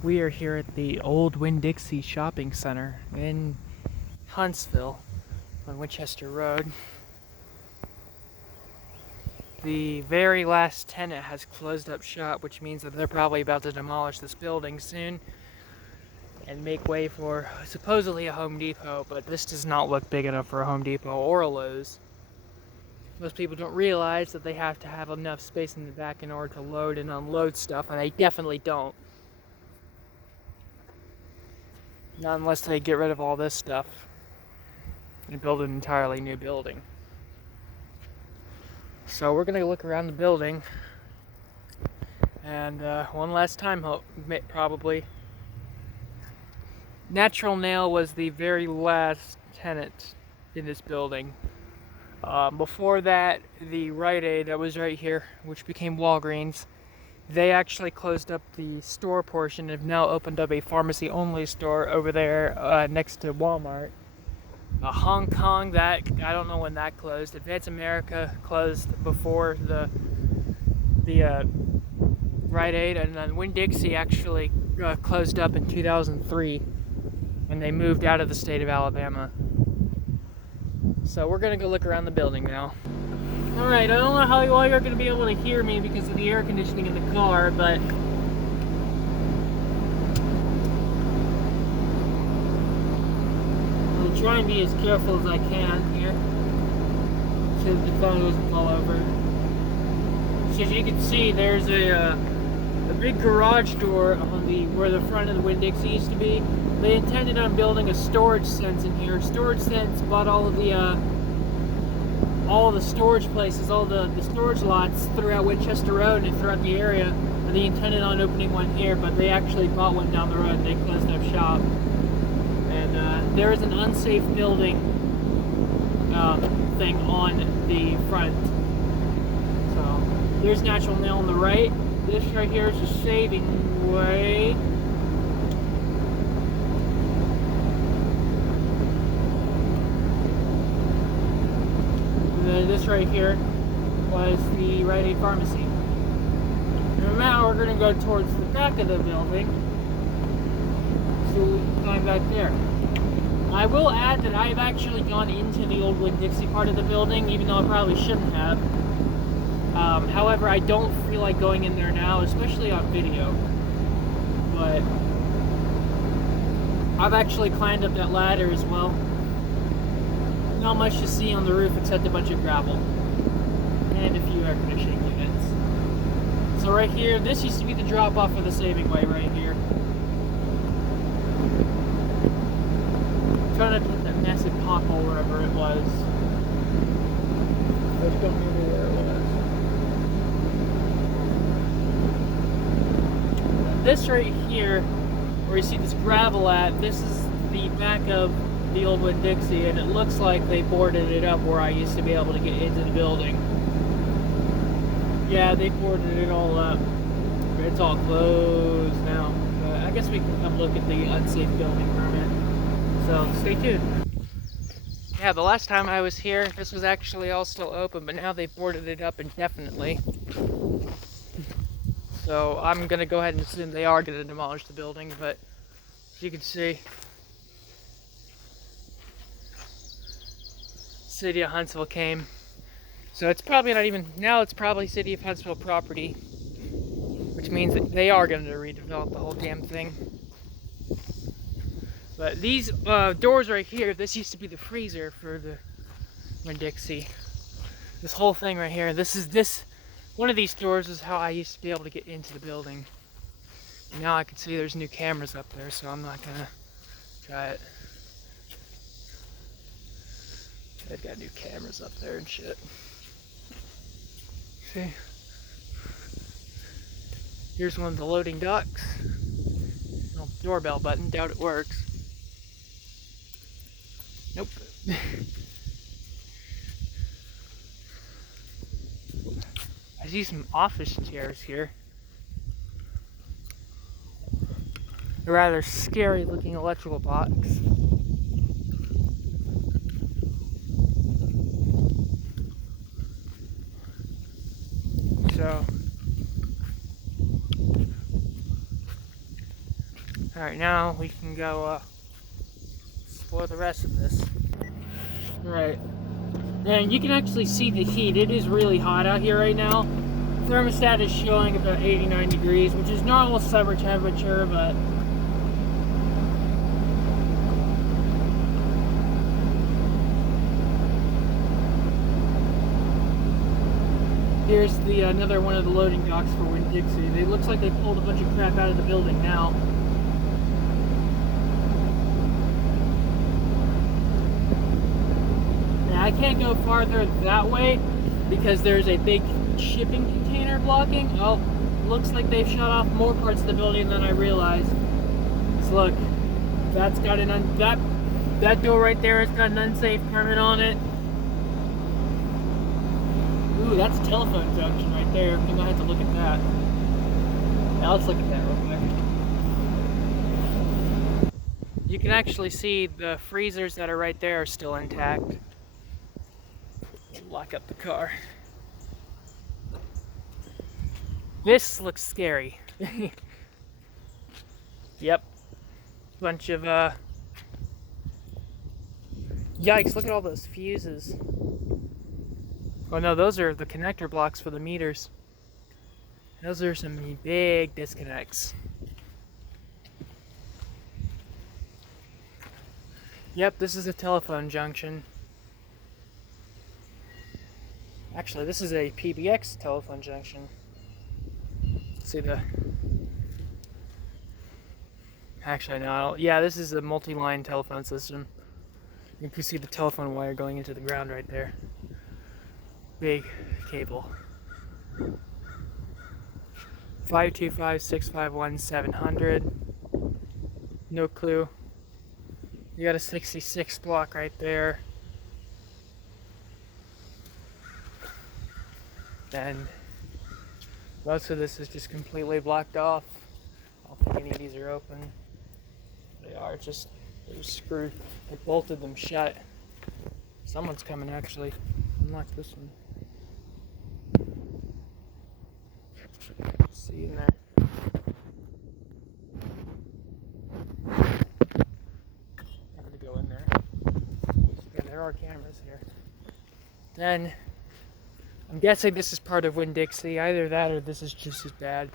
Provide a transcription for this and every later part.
We are here at the old Winn-Dixie Shopping Center in Huntsville on Winchester Road. The very last tenant has closed up shop, which means that they're probably about to demolish this building soon and make way for supposedly a Home Depot, but this does not look big enough for a Home Depot or a Lowe's. Most people don't realize that they have to have enough space in the back in order to load and unload stuff, and they definitely don't. Not unless they get rid of all this stuff and build an entirely new building. So we're gonna look around the building, and one last time, probably. Natural Nail was the very last tenant in this building. Before that, the Rite Aid that was right here, which became Walgreens, they actually closed up the store portion and have now opened up a pharmacy-only store over there next to Walmart. Hong Kong, that I don't know when that closed. Advance America closed before the Rite Aid, and then Winn-Dixie actually closed up in 2003 when they moved out of the state of Alabama. So we're gonna go look around the building now. Alright, I don't know how well you're gonna be able to hear me because of the air conditioning in the car, but I'll try and be as careful as I can here so that the phone doesn't fall over. So as you can see, there's a big garage door on where the front of the Winn-Dixie used to be. They intended on building a storage sense in here. Storage Sense bought all of the storage places, all the storage lots throughout Winchester Road and throughout the area. And they intended on opening one here, but they actually bought one down the road and they closed up shop. And there is an unsafe building thing on the front. So there's Natural Nail on the right. This right here is a shaving way. This right here was the Rite Aid Pharmacy. And now we're going to go towards the back of the building. So we're going back there. I will add that I've actually gone into the old Winn-Dixie part of the building, even though I probably shouldn't have. However, I don't feel like going in there now, especially on video. But I've actually climbed up that ladder as well. Not much to see on the roof except a bunch of gravel and a few air conditioning units. So right here, this used to be the drop off of the saving way right here. I'm trying to put that massive pothole wherever it was. I just don't remember where it was. This right here, where you see this gravel at, this is the back of the old Winn-Dixie, and it looks like they boarded it up where I used to be able to get into the building. Yeah, they boarded it all up. It's all closed now. I guess we can come look at the unsafe building permit. So stay tuned. Yeah, the last time I was here, this was actually all still open, but now they've boarded it up indefinitely. So I'm gonna go ahead and assume they are gonna demolish the building, but as you can see, City of Huntsville came. So it's probably not even, now it's probably City of Huntsville property, which means that they are going to redevelop the whole damn thing. But these doors right here, this used to be the freezer for the Winn-Dixie. This whole thing right here, one of these doors is how I used to be able to get into the building. Now I can see there's new cameras up there, so I'm not gonna try it. They've got new cameras up there and shit. See? Here's one of the loading docks. Little doorbell button, doubt it works. Nope. I see some office chairs here. A rather scary looking electrical box. So Alright, now we can go explore the rest of this. Alright. And you can actually see the heat. It is really hot out here right now. Thermostat is showing about 89 degrees, which is normal summer temperature, but here's the another one of the loading docks for Winn-Dixie. It looks like they pulled a bunch of crap out of the building now. Now I can't go farther that way because there's a big shipping container blocking. Oh, looks like they've shut off more parts of the building than I realized. So look, that's got an that door right there has got an unsafe permit on it. Ooh, that's a telephone junction right there. We might have to look at that. Now let's look at that real quick. You can actually see the freezers that are right there are still intact. Lock up the car. This looks scary. Yep. Bunch of yikes, look at all those fuses. Oh no, those are the connector blocks for the meters. Those are some big disconnects. Yep, this is a telephone junction. Actually, this is a PBX telephone junction. See the... Actually, no, yeah, this is a multi-line telephone system. You can see the telephone wire going into the ground right there. Big cable. 525-651-700. No clue. You got a 66 block right there. And most of this is just completely blocked off. I don't think any of these are open. They are just, they're screwed. They bolted them shut. Someone's coming actually. Unlock this one. See you in there. I'm gonna go in there. Yeah, there are cameras here. Then I'm guessing this is part of Winn-Dixie. Either that or this is just as bad.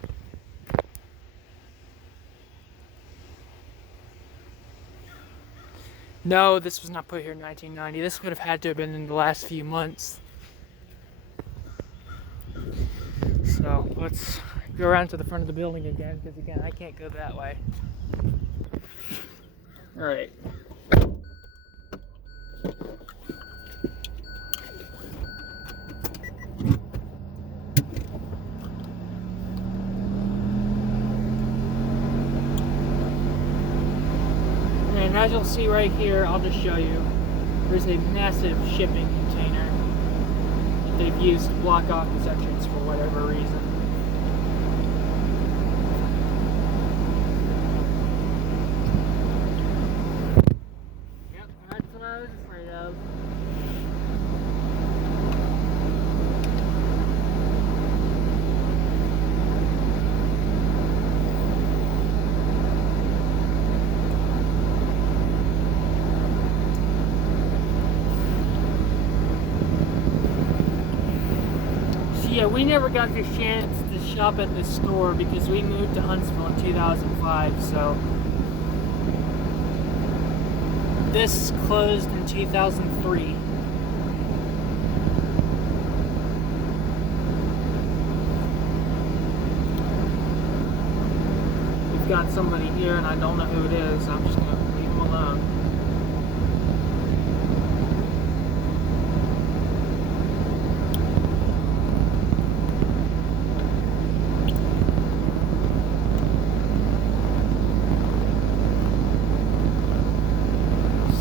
No, this was not put here in 1990. This would have had to have been in the last few months. So let's go around to the front of the building again, because again, I can't go that way. All right. And as you'll see right here, I'll just show you, there's a massive shipping container that they've used to block off the sections for whatever reason. Yep, that's what I was afraid of. Yeah, we never got the chance to shop at this store because we moved to Huntsville in 2005, so this closed in 2003. We've got somebody here and I don't know who it is, so I'm just gonna leave them alone.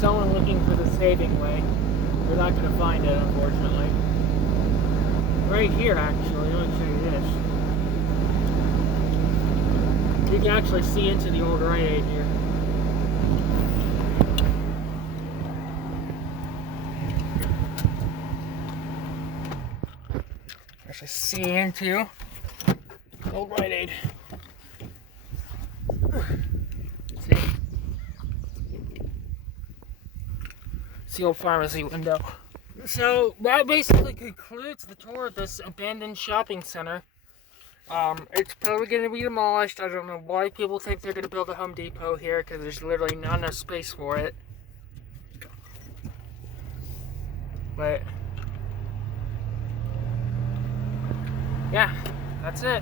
Someone looking for the saving way. We're not going to find it, unfortunately. Right here, actually. Let me show you this. You can actually see into the old Rite Aid here. Actually see into the old Rite Aid. It's the old pharmacy window. So that basically concludes the tour of this abandoned shopping center. It's probably going to be demolished. I don't know why people think they're going to build a Home Depot here, because there's literally not enough space for it. But yeah, that's it.